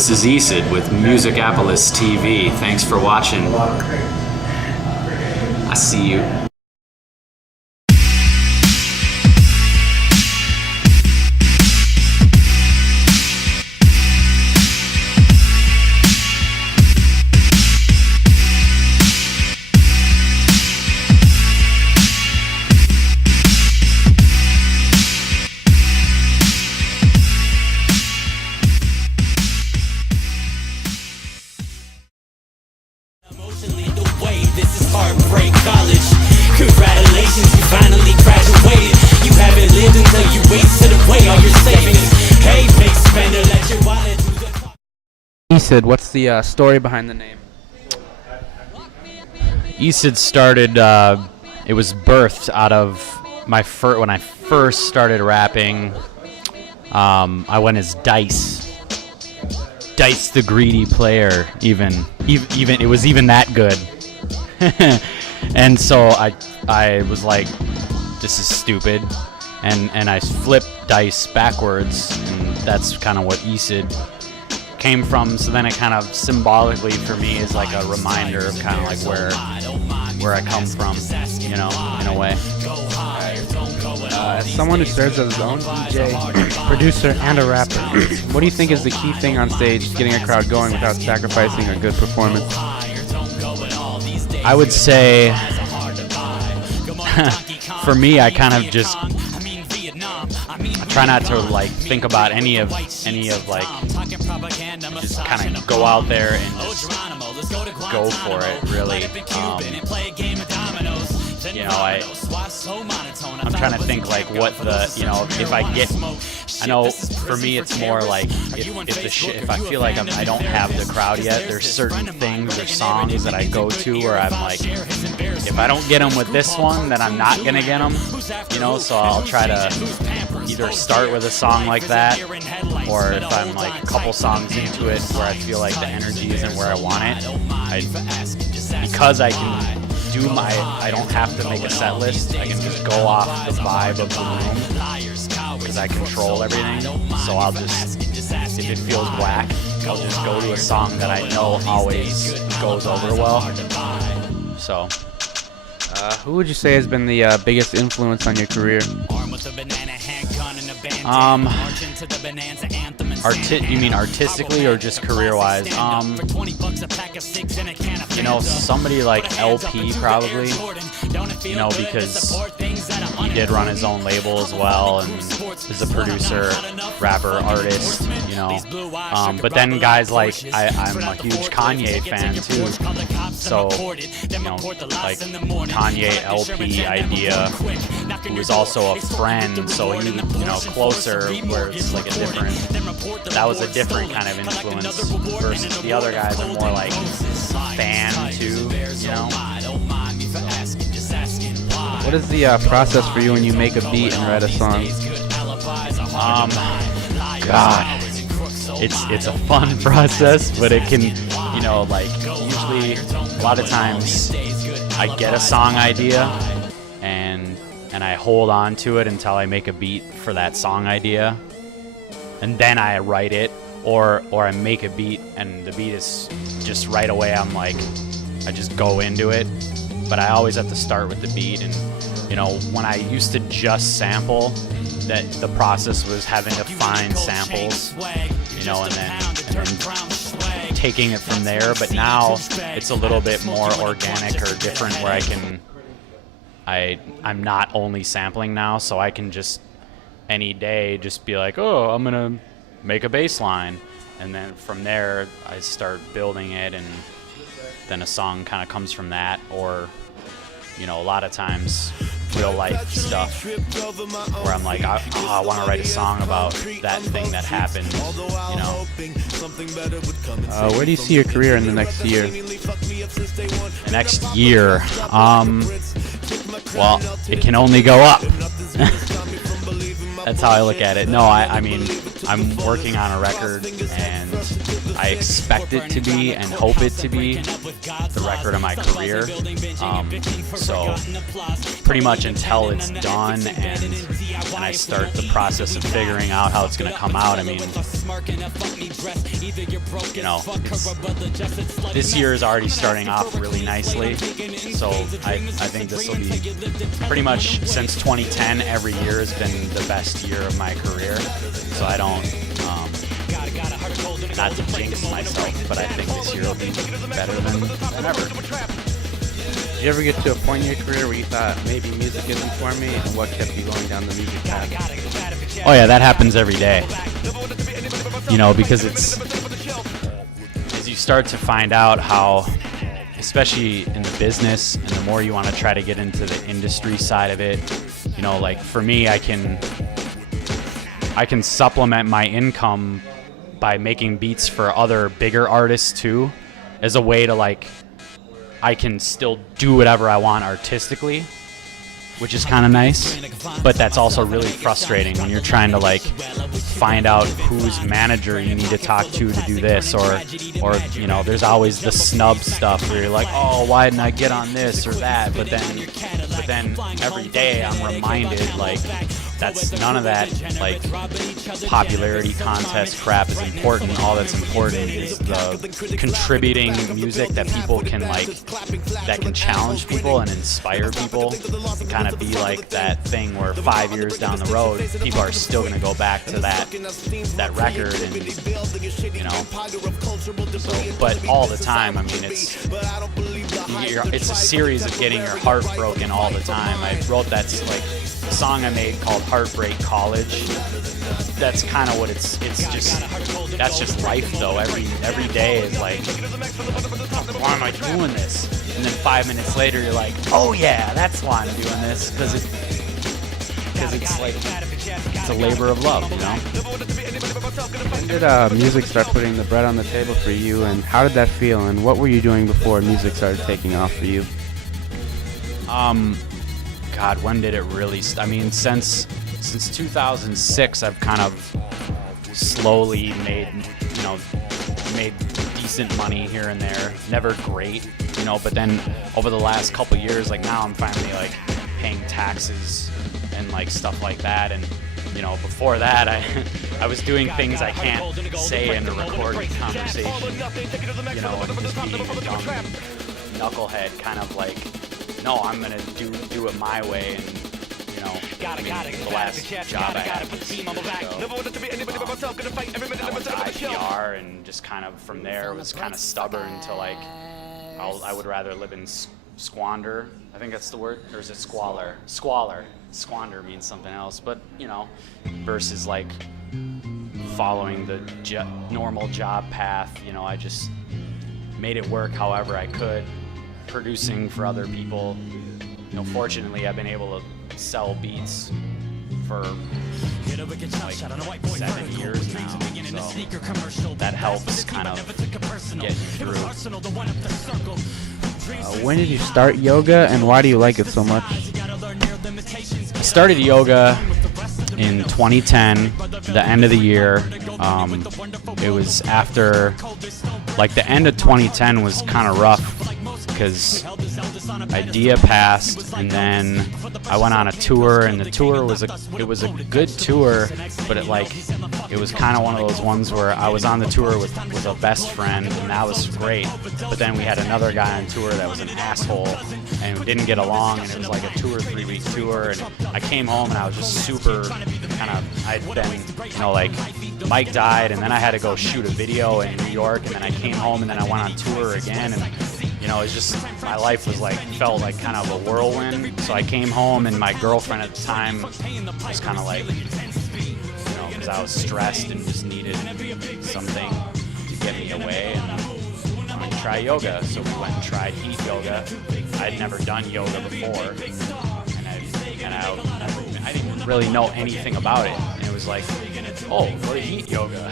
This is eCID with Musicapolis.TV. Thanks for watching. I see you. This is Heartbreak College. Congratulations, you finally graduated. You haven't lived until you wasted away all your savings. Hey, big spender, let your wallet do the talk. eCID, what's the story behind the name? eCID started, it was birthed out of when I first started rapping. I went as Dice the Greedy Player, even it was even that good. And so I was like, this is stupid, and I flipped dice backwards, and that's kind of what eCID came from. So then it kind of symbolically for me is like a reminder of kind of like where I come from, you know, in a way. As someone who serves as his own DJ, producer, and a rapper, what do you think is the key thing on stage getting a crowd going without sacrificing a good performance? I would say, for me, I kind of just try not to like think about any of like, just kind of go out there and just go for it, really. You know, I'm trying to think like what the, you know, if I get, I know for me it's more like if I feel like I don't have the crowd yet, there's certain things or songs that I go to where I'm like, if I don't get them with this one, then I'm not gonna get them, you know. So I'll try to either start with a song like that, or if I'm like a couple songs into it where I feel like the energy isn't where I want it, because I can do I don't have to make a set list. I can just go off the vibe of the room because I control everything. So I'll just, if it feels whack, I'll just go to a song that I know always goes over well. So, who would you say has been the biggest influence on your career? You mean artistically or just career-wise? You know, somebody like LP probably, you know, because he did run his own label as well and is a producer, rapper, artist, you know. But then guys like, I'm a huge Kanye fan too, so, you know, like Kanye, LP, Idea, who was also a friend, so he, you know, Closer, where it's like a different, that was a different kind of influence versus the other guys are more like fan too, you know. What is the process for you when you make a beat and write a song? God, it's a fun process, but it can, you know, like usually a lot of times I get a song idea and I hold on to it until I make a beat for that song idea, and then I write it, or I make a beat and the beat is just right away, I'm like, I just go into it. But I always have to start with the beat. And you know, when I used to just sample, that the process was having to find samples, you know, and then taking it from there. But now it's a little bit more organic or different, where I can, I'm not only sampling now, so I can just any day just be like, oh, I'm gonna make a bass line, and then from there I start building it, and then a song kind of comes from that. Or, you know, a lot of times real life stuff where I'm like, I want to write a song about that thing that happened, you know. Where do you see your career in the next year? The next year, well, it can only go up. That's how I look at it. No, I mean, I'm working on a record, and I expect it to be and hope it to be the record of my career. So pretty much until it's done and I start the process of figuring out how it's going to come out, I mean, you know, this year is already starting off really nicely. So I think this will be pretty much since 2010, every year has been the best year of my career. So I don't, not to jinx myself, but I think this year will be better than ever. Did you ever get to a point in your career where you thought maybe music isn't for me, and what kept you going down the music path? Oh yeah, that happens every day. You know, because it's, as you start to find out how, especially in the business, and the more you want to try to get into the industry side of it, you know, like for me, I can supplement my income by making beats for other bigger artists too, as a way to, like, I can still do whatever I want artistically, which is kind of nice, but that's also really frustrating when you're trying to, like, find out whose manager you need to talk to do this, or you know, there's always the snub stuff where you're like, oh, why didn't I get on this or that, but then every day I'm reminded, like, that's none of that, like, popularity contest crap is important. All that's important is the contributing music that people can, like, that can challenge people and inspire people, and kind of be like that thing where 5 years down the road, people are still going to go back to that record, and, you know, so, but all the time, I mean, it's a series of getting your heart broken all the time. I wrote that, like, a song I made called Heartbreak College. That's kind of what it's just, that's just life though. Every day is like, why am I doing this? And then 5 minutes later you're like, oh yeah, that's why I'm doing this, because it's like, it's a labor of love, you know? When did music start putting the bread on the table for you, and how did that feel, and what were you doing before music started taking off for you? God, when did it really I mean, since 2006, I've kind of slowly made decent money here and there. Never great, you know, but then over the last couple years, like, now I'm finally, like, paying taxes and, like, stuff like that. And, you know, before that, I was doing things I can't say in a recorded conversation, you know, and just being a dumb knucklehead, kind of like, no, I'm gonna do it my way, and, you know, I mean, the last job I had was years ago. I went to IPR, and just kind of from there was kind of stubborn to, like, I would rather live in squander. I think that's the word, or is it squalor? Squalor. Squander means something else, but, you know, versus, like, following the normal job path. You know, I just made it work however I could, producing for other people. You know, fortunately, I've been able to sell beats for, like, 7 years now, so that helps kind of get through. When did you start yoga, and why do you like it so much? I started yoga in 2010, the end of the year. It was after, like, the end of 2010 was kind of rough, because Idea passed, and then I went on a tour, and the tour was a good tour, but it was kind of one of those ones where I was on the tour with a best friend, and that was great, but then we had another guy on tour that was an asshole, and we didn't get along, and it was like a 2 or 3 week tour, and I came home and I was just super kind of, I'd been, you know, like, Mike died, and then I had to go shoot a video in New York, and then I came home, and then I went on tour again, and, you know, it's just, my life was like, felt like kind of a whirlwind. So I came home, and my girlfriend at the time was kind of like, you know, because I was stressed and just needed something to get me away, and I wanted to try yoga. So we went and tried heat yoga. I'd never done yoga before, and I didn't really know anything about it. And it was like, oh, go to heat yoga.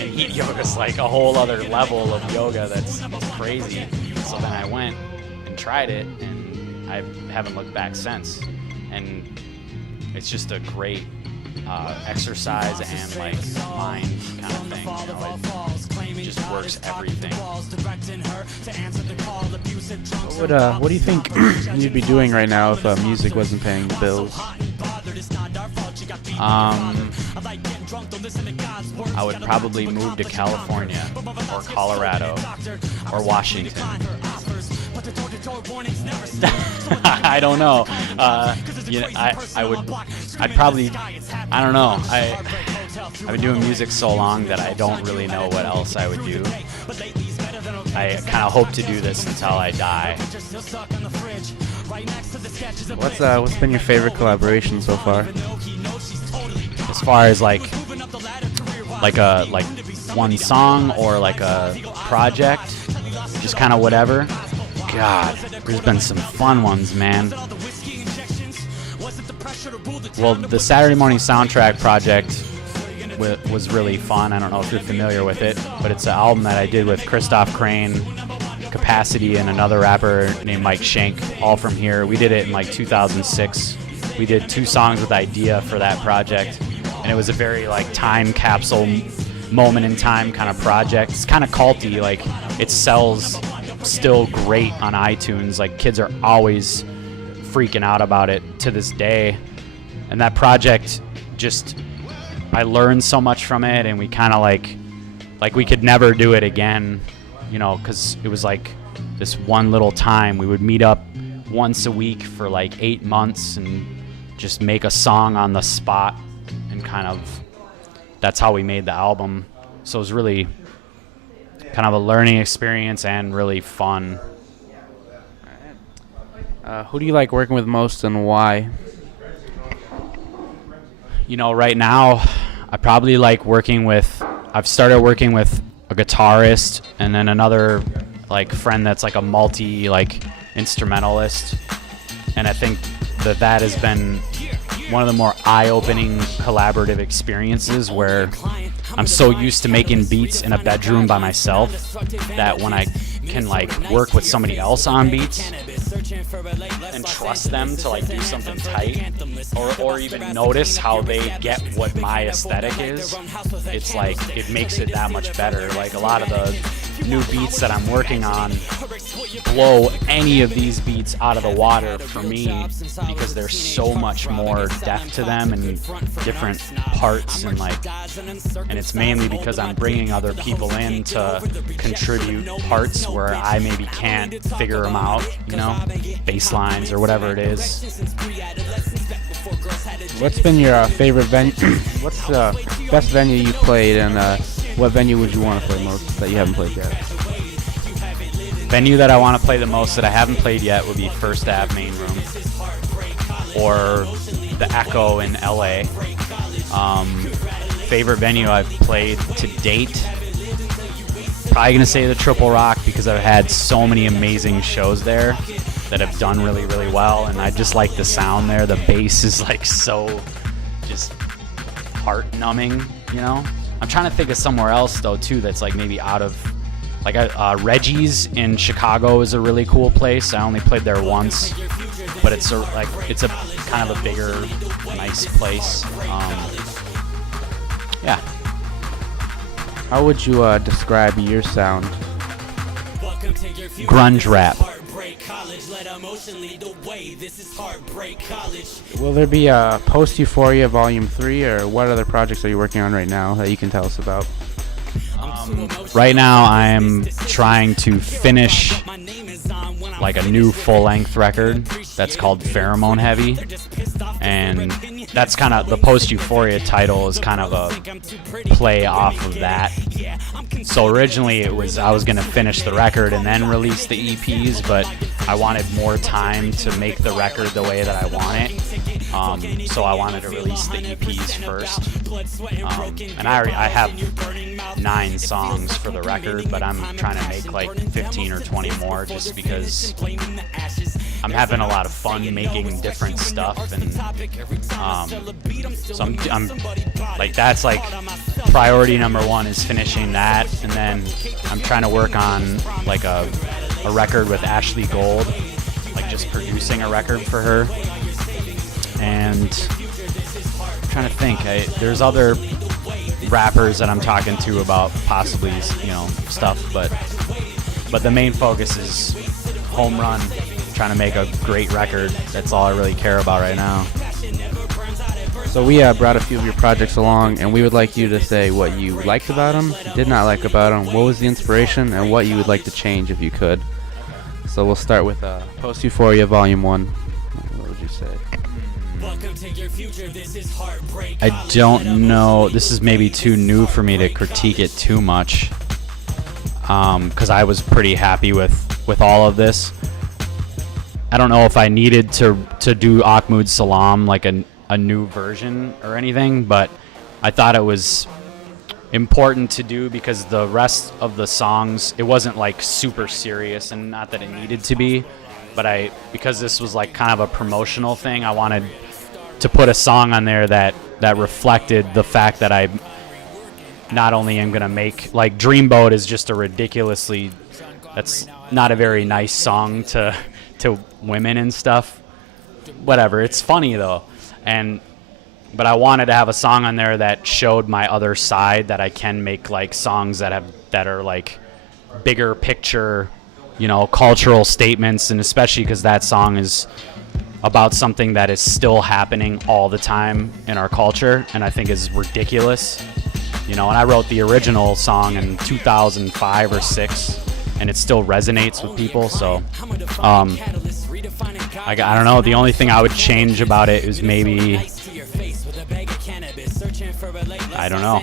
And heat yoga's like a whole other level of yoga that's crazy. So then I went and tried it, and I haven't looked back since. And it's just a great exercise and like mind kind of thing. You know, it just works everything. What do you think you'd be doing right now if music wasn't paying the bills? I would probably move to California or Colorado or Washington. I don't know. I'd probably, I don't know. I've been doing music so long that I don't really know what else I would do. I kind of hope to do this until I die. What's been your favorite collaboration so far? As far as like one song or like a project, just kind of whatever. God, there's been some fun ones, man. Well, the Saturday Morning Soundtrack project was really fun. I don't know if you're familiar with it, but it's an album that I did with Christoph Crane, Capacity, and another rapper named Mike Shank, all from here. We did it in like 2006. We did 2 songs with Idea for that project, and it was a very like time capsule, moment in time kind of project. It's kind of culty, like it sells still great on iTunes. Like kids are always freaking out about it to this day. And that project, just I learned so much from it, and we kind of like we could never do it again, you know, because it was like this one little time. We would meet up once a week for like 8 months and just make a song on the spot, and kind of that's how we made the album. So it was really kind of a learning experience and really fun. Who do you like working with most and why? You know, right now, I probably like I've started working with a guitarist and then another like friend that's like a instrumentalist. And I think that has been one of the more eye-opening collaborative experiences, where I'm so used to making beats in a bedroom by myself that when I can like work with somebody else on beats and trust them to like do something tight, or even notice how they get what my aesthetic is, it's like it makes it that much better. Like a lot of the new beats that I'm working on blow any of these beats out of the water for me, because there's so much more depth to them and different parts, and it's mainly because I'm bringing other people in to contribute parts where I maybe can't figure them out, you know, bass lines or whatever it is. What's been your favorite venue? What's the best venue you played, and what venue would you want to play most that you haven't played yet? Venue that I want to play the most that I haven't played yet would be First Ave Main Room or the Echo in LA. Favorite venue I've played to date, probably going to say the Triple Rock, because I've had so many amazing shows there that have done really, really well, and I just like the sound there. The bass is like so just heart-numbing, you know? I'm trying to think of somewhere else though too that's like maybe out of like Reggie's in Chicago is a really cool place. I only played there once, but it's a kind of a bigger, nice place. Yeah. How would you describe your sound? Grunge rap. Will there be a Post Euphoria Volume 3, or what other projects are you working on right now that you can tell us about? Right now I am trying to finish like a new full-length record that's called Pheromone Heavy, and that's kind of the Post Euphoria title is kind of a play off of that. So originally I was going to finish the record and then release the EPs, but I wanted more time to make the record the way that I want it. So I wanted to release the EPs first. And I have 9 songs for the record, but I'm trying to make like 15 or 20 more, just because I'm having a lot of fun making different stuff, and so I'm like, that's like priority number 1 is finishing that, and then I'm trying to work on like a record with Ashley Gold, like just producing a record for her. And trying to think. There's other rappers that I'm talking to about possibly, stuff, but the main focus is home run, trying to make a great record. That's all I really care about right now. So we brought a few of your projects along, and we would like you to say what you liked about them, did not like about them, what was the inspiration, and what you would like to change if you could. So we'll start with Post Euphoria Volume 1. What would you say? I don't know. This is maybe too new for me to critique it too much, because I was pretty happy with all of this. I don't know if I needed to do Ahmoud Salam like a new version or anything, but I thought it was important to do because the rest of the songs, it wasn't like super serious, and not that it needed to be, but because this was like kind of a promotional thing, I wanted to put a song on there that reflected the fact that I not only am gonna make, like, Dreamboat is just that's not a very nice song to women and stuff. Whatever, it's funny though. But I wanted to have a song on there that showed my other side, that I can make like songs that are like bigger picture, cultural statements, and especially because that song is about something that is still happening all the time in our culture, and I think is ridiculous. And I wrote the original song in 2005 or 6, and it still resonates with people. So I don't know. The only thing I would change about it is maybe, I don't know.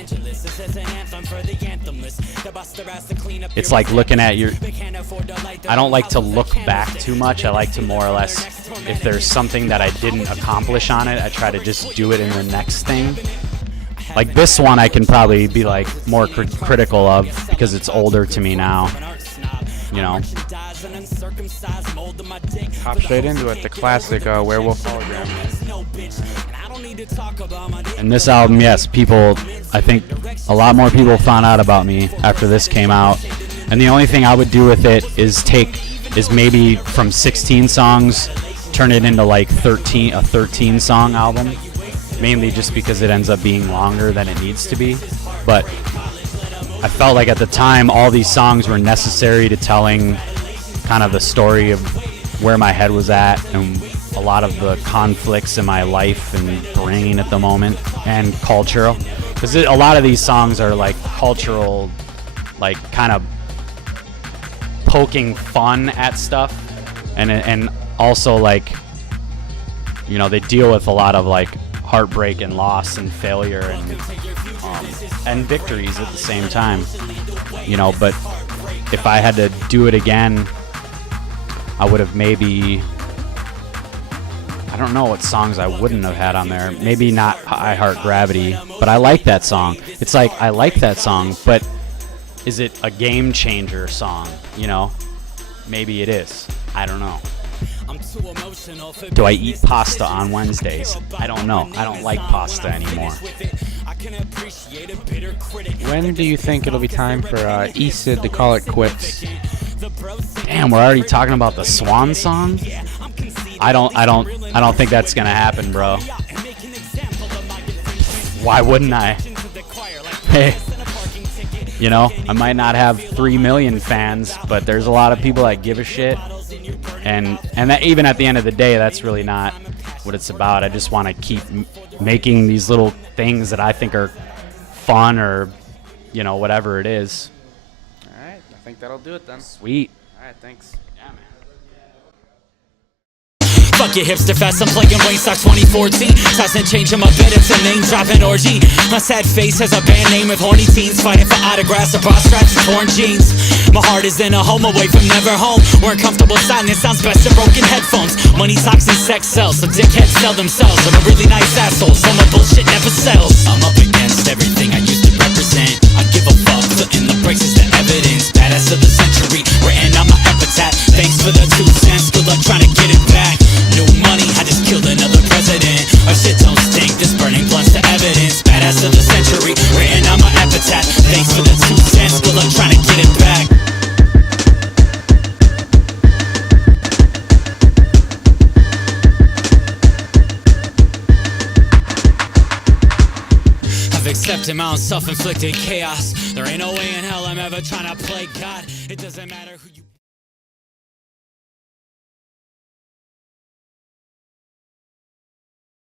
It's like looking at I don't like to look back too much. I like to more or less, if there's something that I didn't accomplish on it, I try to just do it in the next thing. Like this one I can probably be like more critical of because it's older to me now. Hop straight into it. The classic Werewolf hologram. And this album, yes, I think a lot more people found out about me after this came out. And the only thing I would do with it is maybe from 16 songs, turn it into like a 13 song album. Mainly just because it ends up being longer than it needs to be. But I felt like at the time all these songs were necessary to telling kind of the story of where my head was at and a lot of the conflicts in my life and brain at the moment, and cultural. Because a lot of these songs are like cultural, like kind of poking fun at stuff, and also like, they deal with a lot of like heartbreak and loss and failure and victories at the same time, but if I had to do it again, I would have maybe, I don't know what songs I wouldn't have had on there. Maybe not I Heart Gravity, but I like that song. It's like, I like that song, but is it a game changer song? Maybe it is. I don't know. Do I eat pasta on Wednesdays? I don't know. I don't like pasta anymore. When do you think it'll be time for eCID to call it quits? Damn, we're already talking about the Swan song? I don't think that's gonna happen, bro. Why wouldn't I? Hey, I might not have 3 million fans, but there's a lot of people that give a shit. And that, even at the end of the day, that's really not what it's about. I just want to keep making these little things that I think are fun, or whatever it is. All right, I think that'll do it then. Sweet. All right, thanks. Yeah, man. Fuck it, hipster fest, I'm playing Wayne Sox 2014. Tossing change in my bed, it's a name dropping orgy. My sad face has a band name with horny teens, fighting for autographs of bra straps and torn jeans. My heart is in a home away from never home, where uncomfortable silence sounds best in broken headphones. Money talks and sex sells, so dickheads sell themselves. I'm a really nice asshole, so my bullshit never sells. I'm up against everything I used to represent. I give a fuck, putting the brakes is the evidence. Badass of the century, written on my epitaph. Thanks for the 2 cents, good luck trying to get it back. New money, I just killed another president. Our shit don't stink, this burning blunt's the evidence. Badass of the century, written on my epitaph. Thanks for the 2 cents, good luck trying to get it back. accepting my own self-inflicted chaos. There ain't no way in hell I'm ever trying to play God. It doesn't matter who